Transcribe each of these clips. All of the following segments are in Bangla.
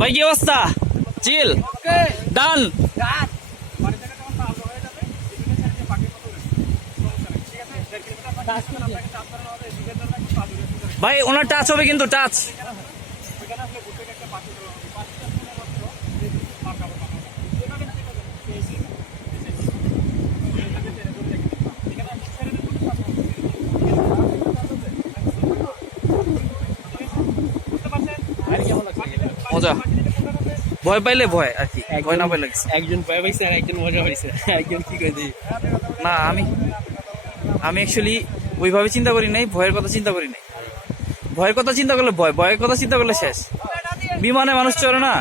ভাই কি অবস্থা? চিল ডান। ভাই ওনার টাচ হবে কিন্তু টাচ। মজা ভয় পাইলে ভয় আর কি, ভয় না পাইলে কিছু। একজন ভয় পাইছে আর একজন মজা পাইছে, একজন কি করে দিই না আমি অ্যাকচুয়ালি ওইভাবে চিন্তা করি নাই, ভয়ের কথা চিন্তা করি নাই। ভয়ের কথা চিন্তা করলে ভয়, ভয়ের কথা চিন্তা করলে শেষ। বিমানে মানুষ চড়ে না,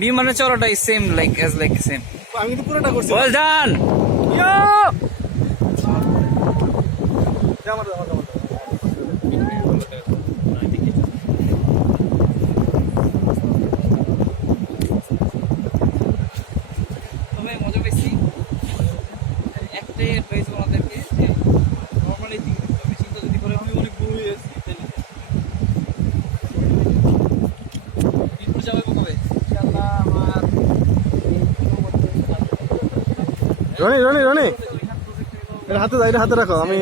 বিমানে চড়াটাই সেম লাইক সেম। আমি তো পুরোটা করছি। Well done. তবে মজা পেয়েছি একটাই অ্যাডভাইস আমাদেরকে, যে নর্মালি চিন্তা যদি করে আমি অনেক বই হয়েছি মিরপুর যাবে কবে ইনশাআল্লাহ। আমার রনি রনি রনি এটা হাতে দাও, এটা হাতে রাখো। আমি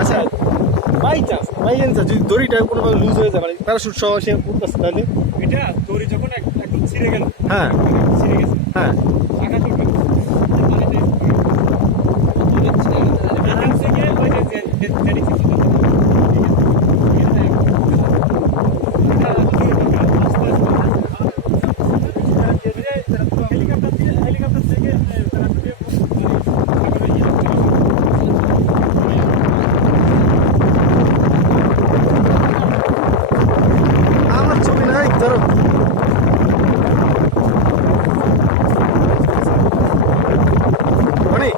আচ্ছা বাই চান্স যদি দড়িটা কোনোভাবে লুজ হয়ে যায়, মানে প্যারাশুট সহ সে উঠতেছে, তাহলে এটা দড়ি যখন একদম ছিঁড়ে গেল, হ্যাঁ ছিঁড়ে গেছে, হ্যাঁ আঘাত করবে পানিতে এখান থেকে ওই যে জেডি সিস্টেম হেলিকপ্টার থেকে আমার ছবি নাই ধরো। রনি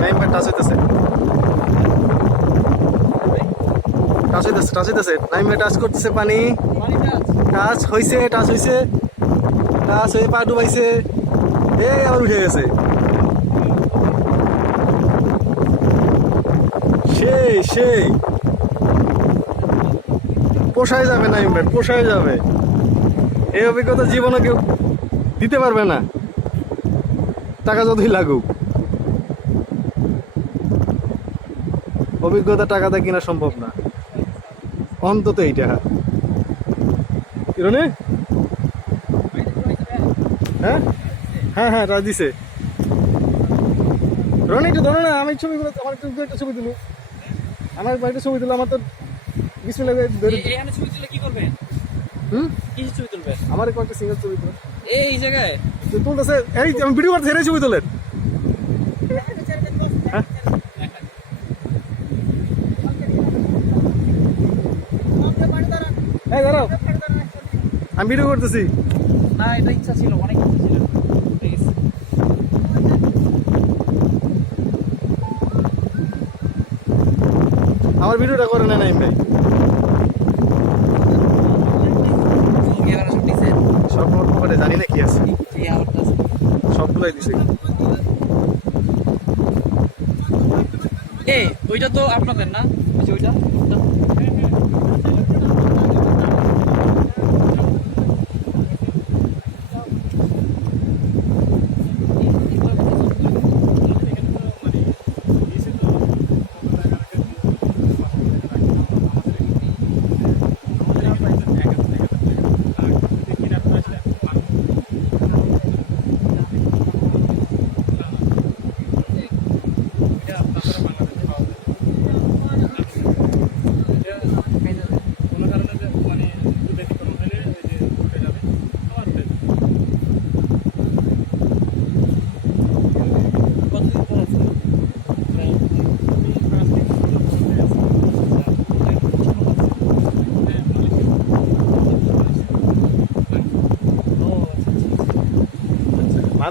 নাইম ভাই টাচ হইতেছে, টাচ হইতেছে নাইম ভাই টাচ করতেছে, পানি টাচ হইছে, টাচ হয়ে পা ডুবাইছে, এই আবার উঠে গেছে। সেই পোষায় যাবে নাইম ভাই, পোষায় যাবে। এই অভিজ্ঞতা জীবনে কেউ দিতে পারবে না, টাকা যতই লাগুক। অভিজ্ঞতা টাকাতে কিনা সম্ভব না, অন্তত এইটা। কিরণে হ্যাঁ হ্যাঁ হ্যাঁ রাজ দিছে। রনি একটু ধরো না, আমি ছবিগুলো, আমার একটা ছবি দিল, আমার বাড়িতে ছবি দিল, আমার তো বিসমিল্লাহ ধরে। এখানে ছবি তুলে কি করবেন? কি ছবি তুলবেন? আমার কয়েকটা সিঙ্গেল ছবি দিল এই জায়গায় তুলতেছে, এই আমি ভিডিও করতে হেরে ছবি তোলেন। হ্যাঁ এই দাঁড়াও, আমি ভিডিও করতেছি। না, এটা ইচ্ছা ছিল, অনেক ইচ্ছা ছিল। ঠিক আছে। আমার ভিডিওটা করে নেন ভাই, সব নোট করে জানি না কি আছে, সবগুলাই দিছে। ওইটা তো আপনাদের না, ওইটা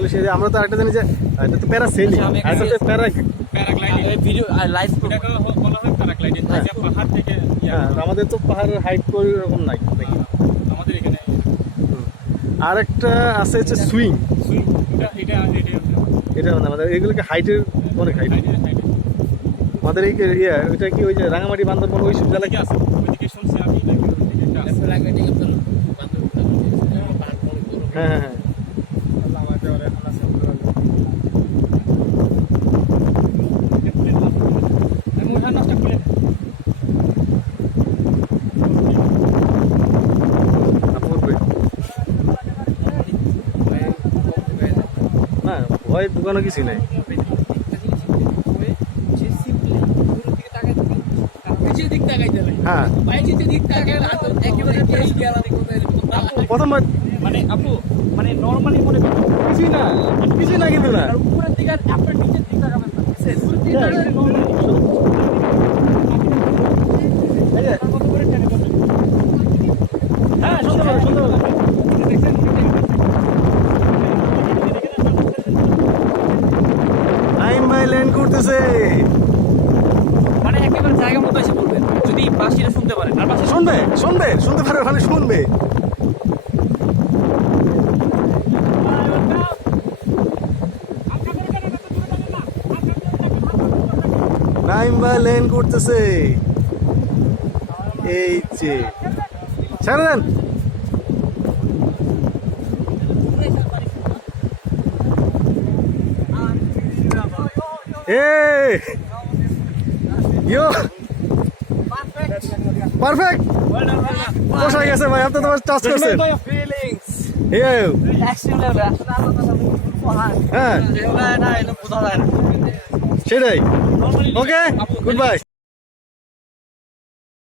মানুষের আমরা তো একটা জানি যে এটা তো প্যারাসেলিং আচ্ছা, আমি আর এটা প্যারা প্যারাগ্লাইডিং ভিডিও লাইভ এটাকে বলা হয় প্যারাগ্লাইডিং যে পাহাড় থেকে হ্যাঁ, আমাদের তো পাহাড়ের হাইট করে এরকম নাই নাকি আমাদের এখানে আর একটা আছে হচ্ছে সুইং সুইং এটা এটা মানে আমাদের এগুলোকে হাইটের অনেক হাইট আমাদের এই এটা কি ওই যে রাঙামাটি বান্দরবন ওই সব জেলা কি আছে ওইদিকে শুনছি আমি নাকি ওইদিকে একটা আছে হ্যাঁ হ্যাঁ হ্যাঁ আমি ওখানে নষ্ট করে পড়বে না ভয় দোকানো কিছু নাই হ্যাঁ প্রথমবার মানে আপু মানে নরমালি মনে করেন কিছুই না কিন্তু না উপরের দিকে আপনার নিচের দিকে তাকাবেন না এই যে, কত করে টেনে করবেন হ্যাঁ সুন্দর সুন্দর দেখছেন নাইম ভাই ল্যান্ড করতেছে মানে একেবারে জায়গা মতো এসে পড়বেন যদি বাসিটা শুনতে পারেন আর বাসি শুনতে পারে ওখানে শুনবে নাইম ভাই ল্যান্ড করতেছে এই যে ছেড়ে দেন ইয়ো পারফেক্ট বসে গেছে ভাই আপনি তোমার টাচ করছেন ফিলিংস ইয়ো এক্সট্রিম লেভেল আসলে হ্যাঁ না এটা বোঝা যায় না সেটাই ওকে গুড বাই